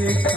Hare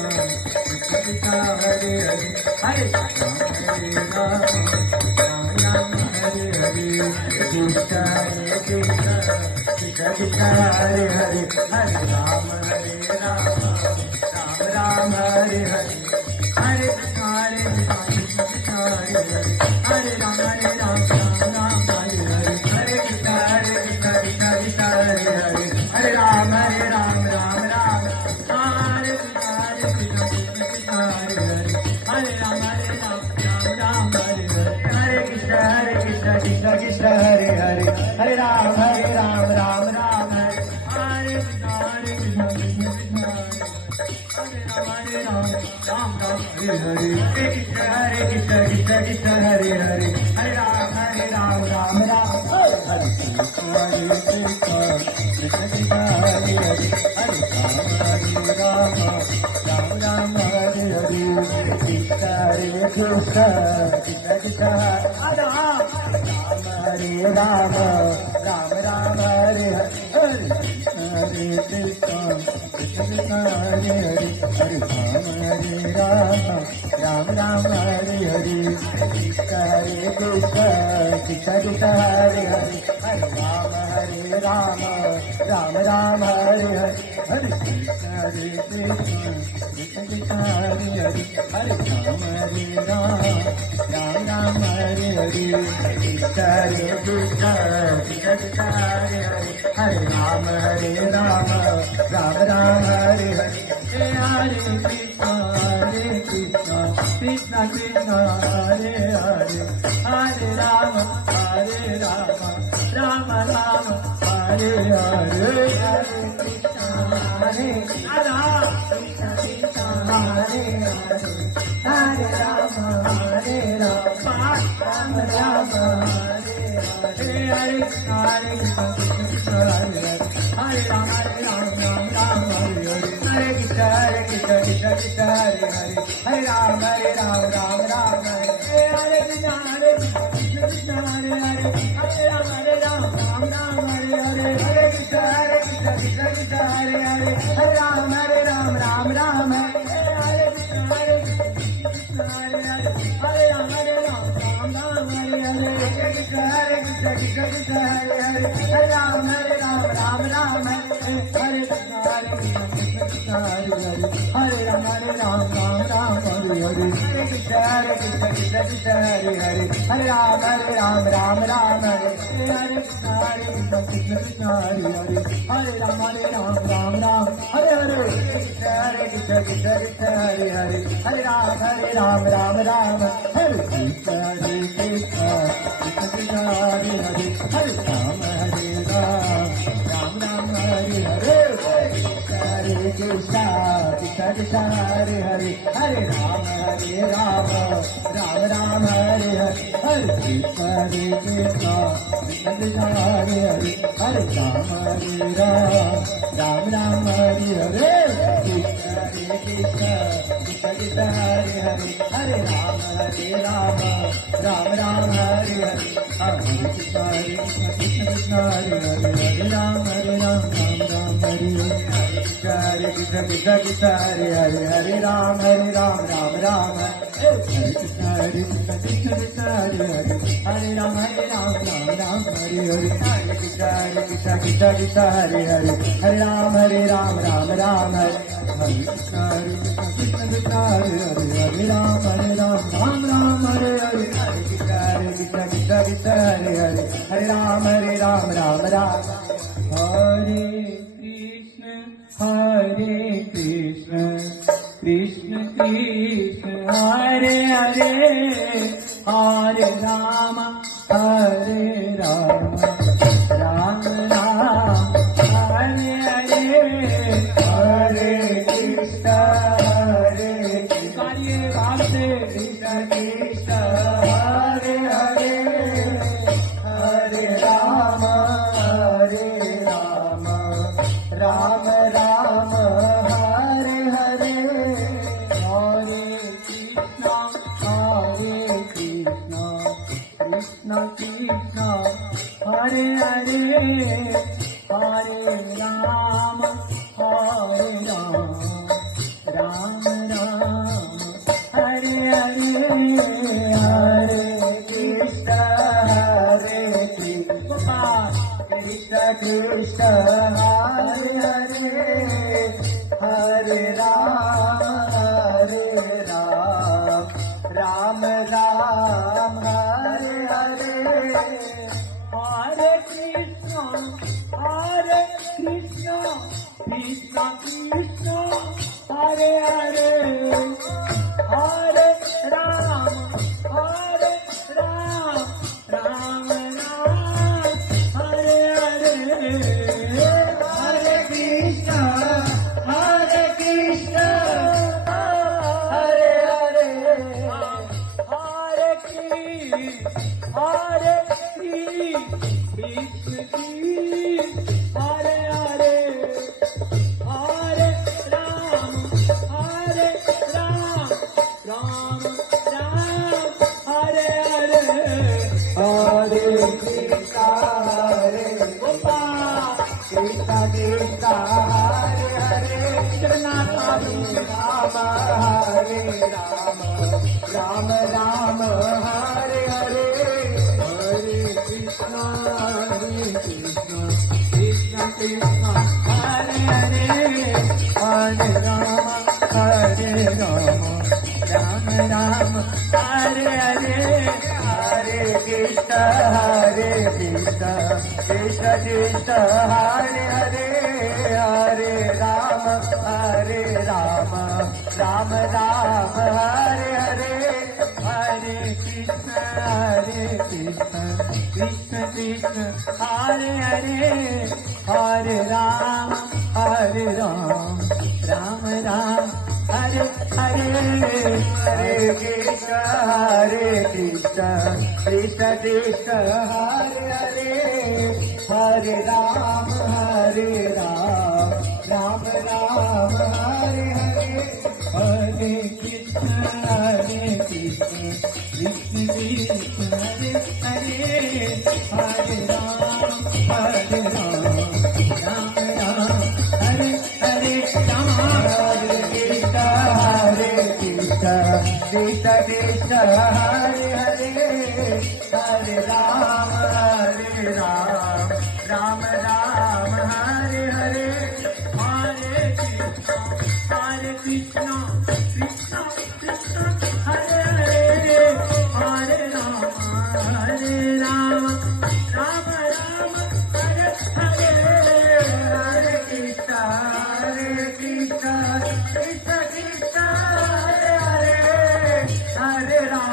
Rama Krishna Krishna Hare Hare Hare Ram Hare Ram Ram Ram Hare Hare Hare Krishna Hare Krishna Hare Hare Hare Krishna Hare Krishna Hare Hare Hare Ram Hare Ram Ram Ram Hare Hare Hare Krishna Hare Gopal Krishna Krishna Hare Hare Jagannatha Rama Hare Rama Ram Ram Hare Hare Hare Krishna Krishna Krishna Hare Hare Hare Rama Hare Rama Ram Ram Hare Hare Hare Krishna Krishna Krishna Hare Hare Hare Rama Ram Ram Hare Hare Hare Krishna Krishna Krishna Hare Hare Hare Rama Ram Ram Hare Hare Hare Krishna Krishna Krishna Hare Hare Hare Rama Ram Ram Hare Hare Hare Krishna Krishna Krishna Hare Hare Hare Ram Ram Hare Hare Rama Hare Krishna Krishna Krishna Hare Hare Hare Ram Ram Ram Hare Hare